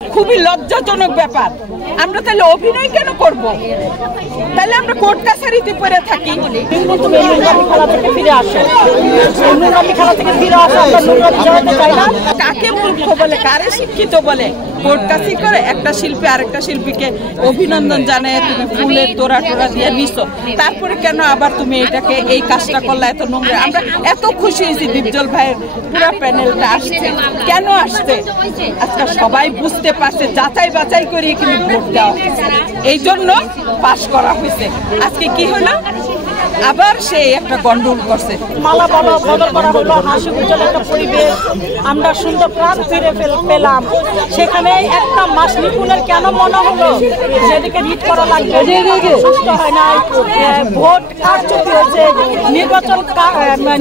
খুবই লজ্জাজনক ব্যাপার। আমরা তাহলে অভিনয় কেন করব? তাহলে আমরা কোর্ট কাছারিতে পড়ে থাকি। কাকে মূর্খ বলে, কারে শিক্ষিত বলে? কোর্ট কাছারি করে একটা শিল্পী আরেকটা শিল্পীকে অভিনন্দন জানায় তুমি ফুলের তোড়া টোড়া দিয়ে নিছো, তারপরে কেন আবার তুমি এটাকে এই কাজটা করলে এত নোংরা? আমরা এত খুশি হয়েছি ডিপজল ভাইয়ের পুরো প্যানেলটা আসছে। কেন আসছে? আজকে সবাই বুঝতে পারছে, যাচাই বাছাই করে কিন্তু ভোট দেওয়া, এই জন্য পাশ করা হয়েছে। আজকে কি হলো? আবার সে একটা গন্ডগোল করছে। মালা বদল করা হলো, হাসি উজ্জ্বল একটা পরিবেশ, আমরা সুন্দর প্রাণ ফিরে পেলাম। সেখানে একটা মাস নিপুণের কেন মনে হলো সেদিকে রিট করা লাগবে? সুস্থ হয় নাই, ভোট কারচুপি হয়েছে, নির্বাচন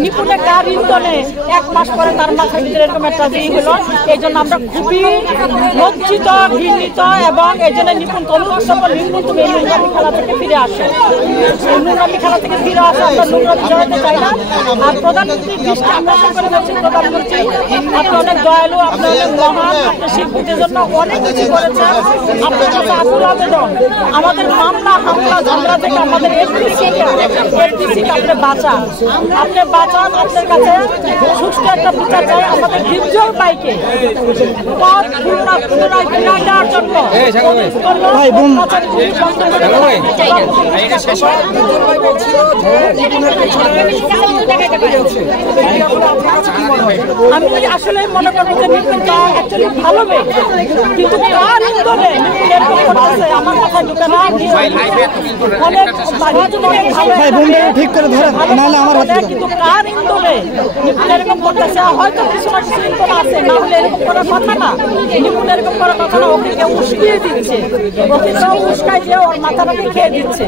নিপুণের কার ইন্ধনে 1 মাস পরে তার মাথার ভিতরে এরকম একটা দিন হলো। এই জন্য আমরা খুবই লজ্জিত, ঘৃণিত, এবং এই জন্য নিপুণ নিপুণ তুমি এই নোংরামি খেলা থেকে ফিরে আসো। এই নোংরামি খেলা থেকে ফিরে আসো, আমরা নোংরামি জড়াতে চাই না। আর প্রধানমন্ত্রীর দৃষ্টি আকর্ষণ করে বলছি, প্রধানমন্ত্রী আপনি অনেক দয়ালু, আপনি অনেক মহান, আপনি শিল্পীদের জন্য অনেক কিছু করেছেন। আপনার কাছে আকুল আবেদন, আমাদের মামলা হামলা ঝামেলা থেকে আমাদের এফডিসিকে আপনি বাঁচান, আপনার কাছে সুষ্ঠু একটা বিচার চাই। আমাদের ডিপজল ভাইকে পথ পুনরায় ফিরিয়ে দেওয়ার জন্য আমি আসলে মনে করবো যে নিপুণটা অ্যাকচুয়ালি ভালো মেয়ে, কিন্তু কার ইন্ধনে এরকম করতেছে আমার মাথায় ঢুকে না। অনেক ঠিক করে ধরে, কিন্তু কার ইন্ধনে নিপুণ এরকম করতেছে? হয়তো কিছু না কিছু ইন্ধন আছে, না হলে এরকম করার কথা না। নিপুণ এরকম করার কথা না, ওকে কেউ উস্কিয়ে দিচ্ছে, ওকে কেউ উস্কাই দিয়ে ওর মাথাটাকে খেয়ে দিচ্ছে।